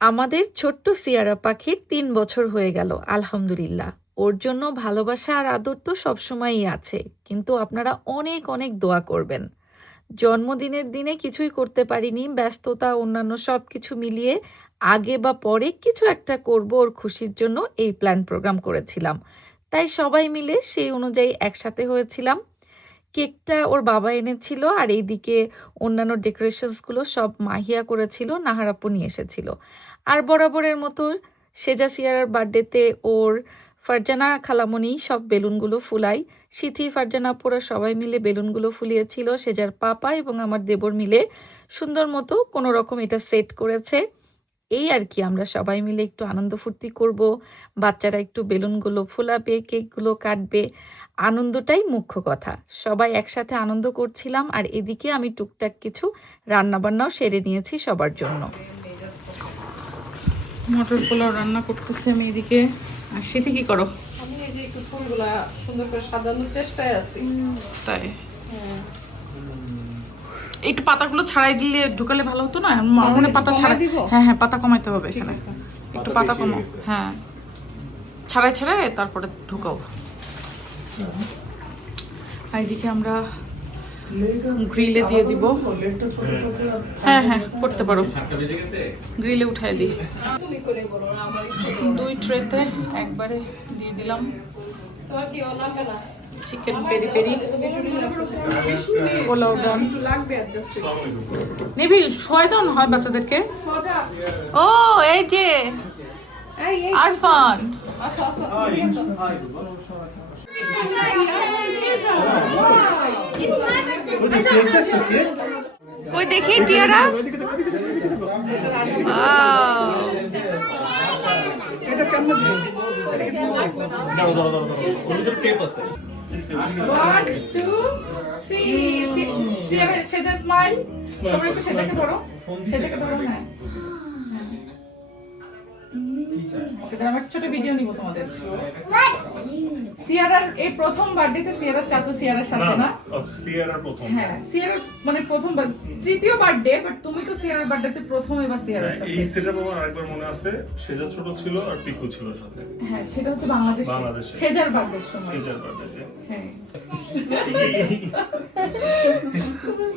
আমাদের ছোট্ট সিয়ারা পাখির ৩ বছর হয়ে গেল আলহামদুলিল্লাহ। ওর জন্য ভালোবাসা আর আদর তো সবসময়ই আছে, কিন্তু আপনারা অনেক অনেক দোয়া করবেন। জন্মদিনের দিনে কিছুই করতে পারিনি, ব্যস্ততা অন্যান্য সব কিছু মিলিয়ে আগে বা পরে কিছু একটা করব ওর খুশির জন্য এই প্ল্যান প্রোগ্রাম করেছিলাম। তাই সবাই মিলে সেই অনুযায়ী একসাথে হয়েছিলাম। কেকটা ওর বাবা এনেছিল, আর এইদিকে অন্যান্য ডেকোরেশনসগুলো সব মাহিয়া করেছিল, নাহার আপু নিয়ে এসেছিল। আর বরাবরের মতো সেজা সিয়ারার বার্থডেতে ওর ফারজানা খালামণি সব বেলুনগুলো ফুলাই। সিথি, ফারজানা আপুরা সবাই মিলে বেলুনগুলো ফুলিয়েছিল। সেজার পাপা এবং আমার দেবর মিলে সুন্দর মতো কোনো রকম এটা সেট করেছে। এই আর কি, আমরা সবাই মিলে একটু আনন্দ ফুর্তি করব, বাচ্চারা একটু বেলুনগুলো ফুলাবে, কেকগুলো কাটবে, আনন্দটাই মুখ্য কথা। সবাই একসাথে আনন্দ করছিলাম, আর এদিকে আমি টুকটাক কিছু রান্নাবান্নাও সেরে নিয়েছি সবার জন্য। মটর পোলাও রান্না করতেছি আমি এদিকে। আর সেটি কি করো? আমি এই যে একটু ফুলগুলা সুন্দর করে সাজানোর চেষ্টায় আছি। তাই একটু পাতাগুলো ছাড়াই দিলে ঢুকালে ভালো হতো না? মনে পাতা ছাড়াই দিব। হ্যাঁ হ্যাঁ, পাতা কমাইতে হবে এখানে, একটু পাতা কমাও। হ্যাঁ, ছাড়াই ছাড়াই তারপরে ঢুকাও। এইদিকে আমরা গ্রিলে দিয়ে দিব। হ্যাঁ হ্যাঁ, করতে পারো, গ্রিলে উঠাই দিই। তুমি করে বলো না, আমার ইচ্ছে 2 ট্রেতে একবারে দিয়ে দিলাম তোমার কি লাগবে না? চিকেন পেরি পেরি পোলাও ডান। লাগবে অ্যাডজাস্ট নিবি শোয়াই দাও না হয় বাচ্চাদেরকে। সোজা। ও এই যে এই আরফান, আচ্ছা আচ্ছা, তুমি আচ্ছা। কই দেখি টিয়ারা। সেটা স্মাইল, সবাই একটু সেটাকে ধরো, সেটাকে ধরো। হ্যাঁ ওকে, আমি একটা ছোট ভিডিও নিব তোমাদের। সিয়ারার এই প্রথম বার্থডেতে সিয়ারার চাচু সিয়ারার সাথে না? আচ্ছা, সিয়ারার প্রথম। হ্যাঁ, সিয়ারার মানে প্রথম তৃতীয় বার্থডে, বাট তুমি তো সিয়ারার বার্থডেতে প্রথম এবার সিয়ারার সাথে। এই সেটআপ আমার আরেকবার মনে আছে, সেজা ছোট ছিল আর টিকু ছিল সাথে। হ্যাঁ, সেটা হচ্ছে বাংলাদেশে সেজার বার্থডের সময়। সেজার বার্থডে। হ্যাঁ,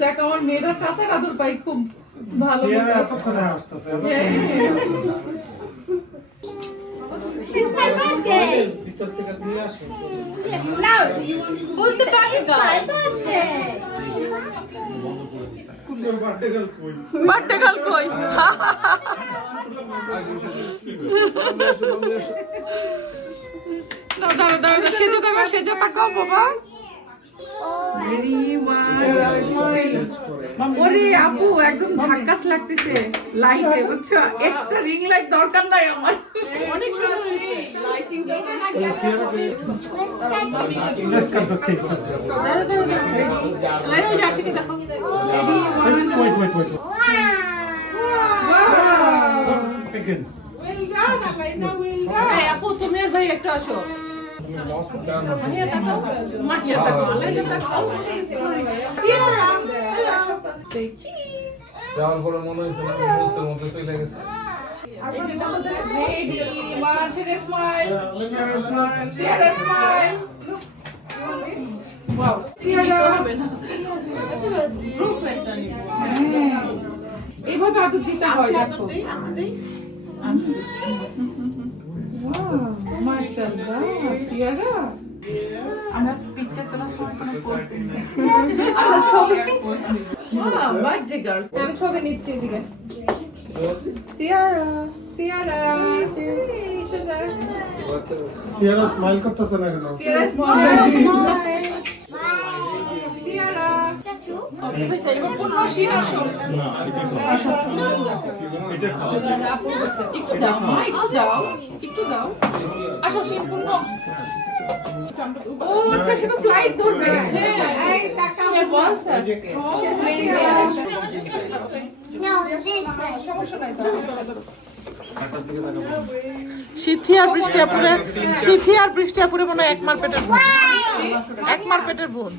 যাক আমার মেয়েরা চাচার আদর পাই খুব ভালো। সিয়ারা এতক্ষণে আসতেছে। It's my birthday. ভিতর থেকে নিয়ে আসো। Now, who's the party guy? My birthday. তোর বার্থডে গার্ল কই? বার্থডে গার্ল কই? দাঁড়া দাঁড়া, সেজে দাঁড়া, সেজে তাকাও বাবা। ওরে আপু একদম ঝাক্কাস লাগতেছে লাইটে, বুঝছো? এক্সট্রা রিং লাইট দরকার নাই আমার। অনেক সুন্দর হয়েছে লাইটিং দেখো না। Let's cut the cake. Light জ্বালিয়ে দেখো। Wait. Again. এই আপু তুমি আর ভাই একটু আসো। মাহিয়া তাকাও। লাইট তাকাও। সিয়ারা, say cheese. যাওয়ার পরে মনে হয়েছে মুহূর্তের মধ্যে চলে গেছে। এই যে আমাদের রেডি, মাছের স্মাইল, সিয়ারা স্মাইল। ওয়াও, সিয়ারা হবে না। গ্রুপ একটা নিব। এইভাবে আদর দিতে হয় দেখো। মাশাআল্লাহ, সিয়ারা। আমরা পিকচার তোলার সময় কোনো পোজ দিই না। আচ্ছা ছবি। Wow, birthday girl. আমি ছবি নিচ্ছি এদিকে। সিয়ারা, সিয়ারা। সিয়ারা স্মাইল করতেছে না কেন? সিয়ারা স্মাইল। সিয়ারা। ওকে বেটা, এবার কোন মশিন আসো? না, এটা খাওয়া। একটু দাও, মা একটু দাও, একটু দাও। আসো সম্পূর্ণ। ও আচ্ছা, সেটা ফ্লাইট ধরবে। হ্যাঁ, এই তাকাও। সে বলছে No, this way. সমস্যা নাই তো। সিথি আর বৃষ্টি আপুরে মনে হয় এক মার পেটের। এক মার পেটের বোন।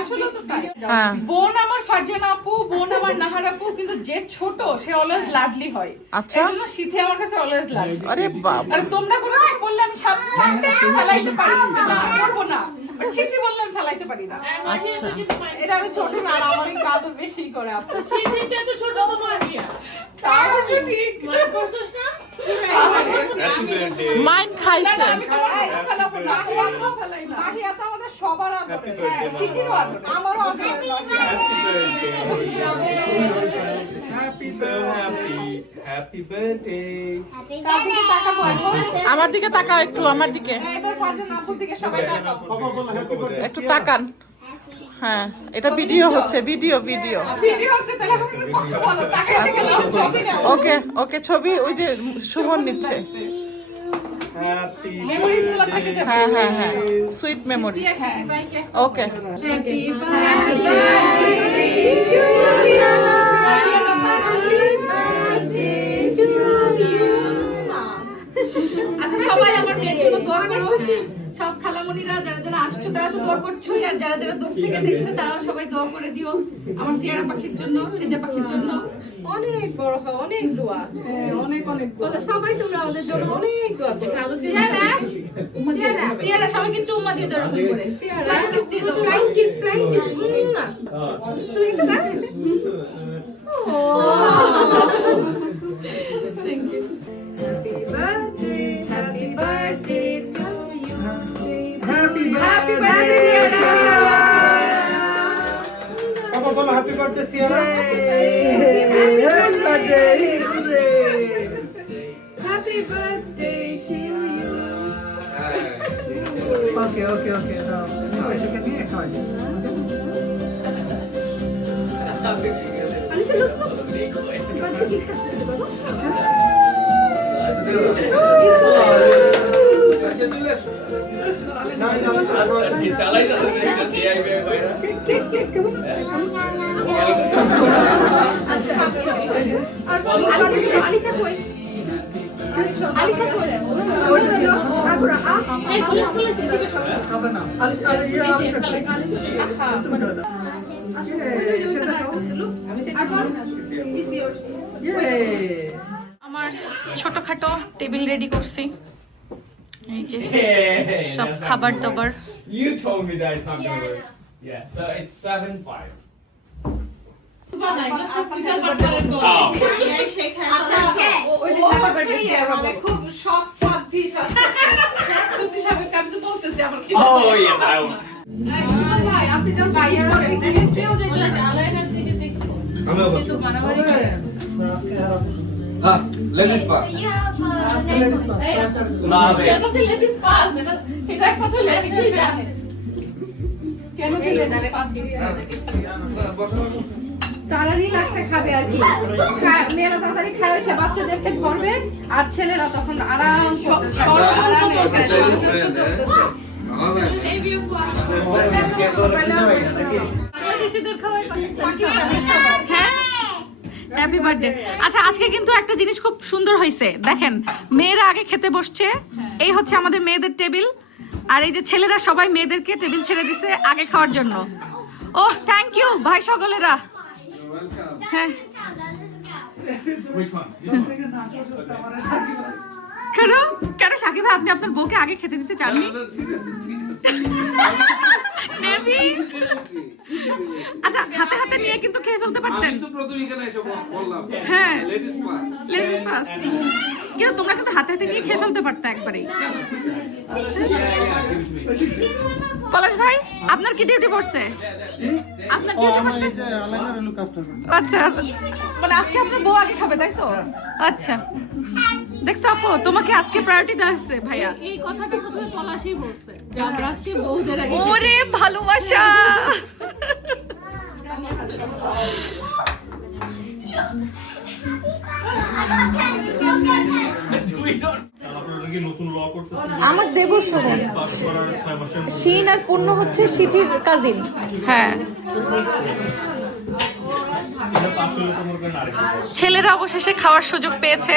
আসলে তো তাই। হ্যাঁ বোন আমার ফারজানা আপু, বোন আমার নাহার আপু, কিন্তু যে ছোট সে অলওয়েজ লাডলি হয়। আচ্ছা। এজন্য শীতে আমার কাছে অলওয়েজ লাডলি। আরে বাবা আর তোমরা কোনো কিছু বললে আমি সাথে ফেলাইতে পারি না, করবো না। আর শীতে বললে আমি ফেলাইতে পারি না। আচ্ছা এটা আমি ছোট না, আর আমার একটু আদর বেশি করে আপু। শীতের চেয়ে তো ছোট তো মারিয়া। তা অবশ্য ঠিক। মনে করছিস না? মাইন্ড না, খাইছে না, আমি তোমার মাথা ফেলাবো না, মাথা ফেলাই না। মাহিয়া তো আমাদের সবার আদরে। হ্যাঁ, শীতেরও আদরে। আমারও আদরে। Happy birthday. তার দিকে তাকাবো এখন। আমার দিকে তাকাও একটু আমার দিকে হ্যাঁ, এবার ফারজানা আপুর দিকে সবাই তাকাও। বাবা বলো হ্যাপি বার্থডে একটু তাকান হ্যাঁ এটা ভিডিও হচ্ছে ভিডিও ভিডিও ভিডিও হচ্ছে, তাহলে এখন একটু কথা বলো। তাকাতে গেলে তো ছবি নাও। ওকে ওকে ছবি ওই যে সুমন নিচ্ছে Happy মেমোরিজ গুলো থাকে যাবে। হ্যাঁ হ্যাঁ হ্যাঁ সুইট মেমোরি হ্যাঁ। ওকে আচ্ছা সবাই আমার মেয়ের জন্য দোয়া করো। সব খালামণিরা যারা যারা আসছো তারা তো দোয়া করছোই, আর যারা যারা দূর থেকে দেখছো তারাও সবাই দোয়া করে দিও আমার সিয়ারা পাখির জন্য, সেজা পাখির জন্য। অনেক বড় হয়, অনেক দোয়া। অনেক অনেক দোয়া। বলে সবাই তোমরা আমাদের জন্য অনেক দোয়া করো। সিয়ারা সিয়ারা সিয়ারা সবাই কিন্তু উম্মা দিয়ে দাও এরকম করে। সিয়ারা, কিস দিয়ে দাও। flying kiss, flying kiss। তুই একটা দাও। Happy birthday to you. Happy birthday, Siara. বাবা বলো happy birthday Siara Happy birthday to you. Okay, okay, okay. Now, look at me. Come on. Alisha কই? আলিশা কই? এই পুলিশ পুলিশ এদিকে সরো। Come on now. Yay! আমার ছোটখাটো টেবিল রেডি করছি এই যে সব খাবার দাবার You told me that it's not gonna work. Yeah, so it's 7-5. Oh. আচ্ছা ও হচ্ছে ইয়ে, মানে খুব সৎ সাধ্যি Oh yes, I will. ভাই আপনি যখন বাইরে দেখেন সেও যেগুলো আলাদা থেকে দেখছো কিন্তু মারামারি করে Ladies first. কেন যে লেডিস ফার্স্ট এটা একমাত্র লেডিসই জানে কেন যে লেডিস ফার্স্ট তাড়াতাড়ি লাগছে খাবে আর কি। মেয়েরা তাড়াতাড়ি খায় হচ্ছে, বাচ্চাদেরকে ধরবে আর ছেলেরা তখন আরাম ষড়যন্ত্র চলতেছে। হ্যাপি বার্থডে আচ্ছা আজকে কিন্তু একটা জিনিস খুব সুন্দর হয়েছে দেখেন মেয়েরা আগে খেতে বসছে এই হচ্ছে আমাদের মেয়েদের টেবিল আর এই যে ছেলেরা সবাই মেয়েদেরকে টেবিল ছেড়ে দিছে আগে খাওয়ার জন্য ওহ থ্যাংক ইউ ভাই সকলেরা হ্যাঁ Which one? কেন কেন সাকিব ভাই আপনি আপনার বউকে আগে খেতে দিতে চাননি নেবি আচ্ছা হাতে হাতে নিয়ে কিন্তু খেয়ে ফেলতে পারতেন আমি তো প্রথম এখানে এসে বললাম হ্যাঁ লেডিস ফার্স্ট লেজি ফার্স্ট কিন্তু তোমরা কিন্তু হাতে হাতে নিয়ে খেয়ে ফেলতে পারতে একবারেই পলাশ ভাই আপনার কি ডিউটি পড়ছে আপনার ডিউটি পড়ছে লুক আফটার আচ্ছা মানে আজকে আপনার বউ আগে খাবে তাই তো আচ্ছা দেখছো আপু তোমাকে আজকে প্রায়োরিটি দেওয়া হচ্ছে ভাইয়া এই কথাটা প্রথমে পলাশই বলছে যে আমরা আজকে বউদের আগে ওরে ভালোবাসা আপনারা কি নতুন ল করতেছেন আমার দেবর সবাই পাস করার 6 মাসের মধ্যে শিন আর পূর্ণ হচ্ছে সিথির কাজিন হ্যাঁ এটা পাস হলে তো মনে করেন আরেক ছেলেরা অবশেষে খাওয়ার সুযোগ পেয়েছে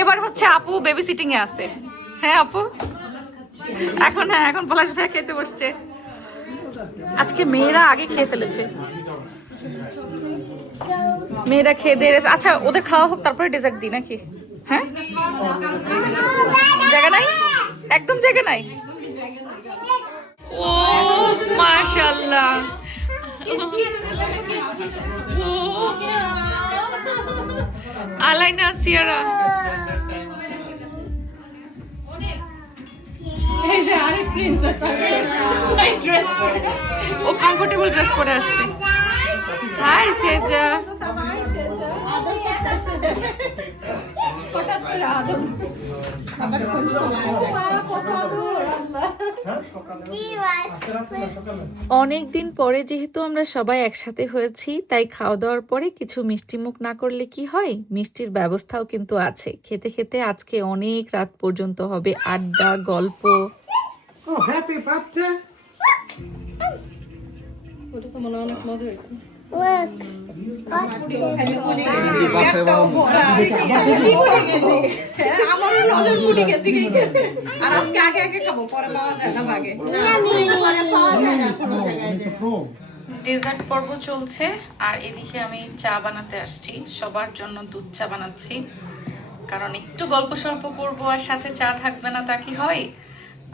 এবার হচ্ছে আপু বেবি সিটিং এ আছে হ্যাঁ আপু এখন হ্যাঁ, এখন পলাশ ভাই খেতে বসছে। আজকে মেয়েরা আগে খেয়ে ফেলেছে, মেয়েরা খেয়ে দিয়ে গেছে। আচ্ছা ওদের খাওয়া হোক, তারপরে ডেজার্ট দিই নাকি? হ্যাঁ, জায়গা নাই, একদম জায়গা নাই। ও মাশাআল্লাহ, ও আলাইনা সিয়ারা, এই যে আরেক প্রিন্সেস এই ড্রেস পরে ও কমফোর্টেবল ড্রেস পরে আসছে। হাই সেজা, আদর করতেছে হঠাৎ করে আদর কত আদর আল্লাহ। অনেক দিন পরে যেহেতু আমরা সবাই একসাথে হয়েছি, তাই খাওয়া দাওয়ার পরে কিছু মিষ্টি মুখ না করলে কি হয়, মিষ্টির ব্যবস্থাও কিন্তু আছে। খেতে খেতে আজকে অনেক রাত পর্যন্ত হবে আড্ডা, গল্প। ও হ্যাপি বার্থডে। ওটা তো মনে হয় অনেক মজা হয়েছে। আমারও নজর পুডিংয়ের দিকেই গেছে। আর আজকে আগে আগে খাবো, পরে পাওয়া যায় না ভাগে। ডেজার্ট পর্ব চলছে আর এদিকে আমি চা বানাতে আসছি, সবার জন্য দুধ চা বানাচ্ছি। কারণ একটু গল্প সল্প করবো আর সাথে চা থাকবে না তা কি হয়,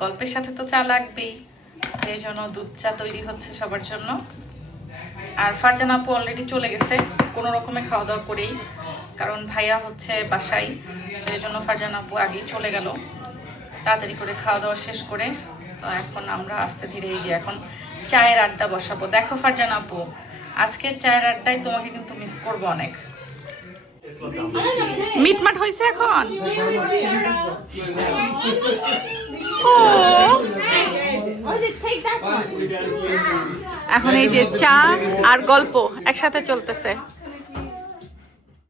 গল্পের সাথে তো চা লাগবেই। এই জন্য দুধ চা তৈরি হচ্ছে সবার জন্য। আর ফারজান আপু অলরেডি চলে গেছে কোনো রকমে খাওয়া দাওয়া করেই, কারণ ভাইয়া হচ্ছে বাসায়, তো এই জন্য ফারজান আপু আগেই চলে গেল তাড়াতাড়ি করে খাওয়া দাওয়া শেষ করে। তো এখন আমরা আস্তে ধীরে এই যে এখন চায়ের আড্ডা বসাবো। দেখো ফারজান আপু, আজকের চায়ের আড্ডায় তোমাকে কিন্তু মিস করবো অনেক। মিটমাট হয়েছে এখন। ও এখন এই যে চা আর গল্প একসাথে চলতেছে।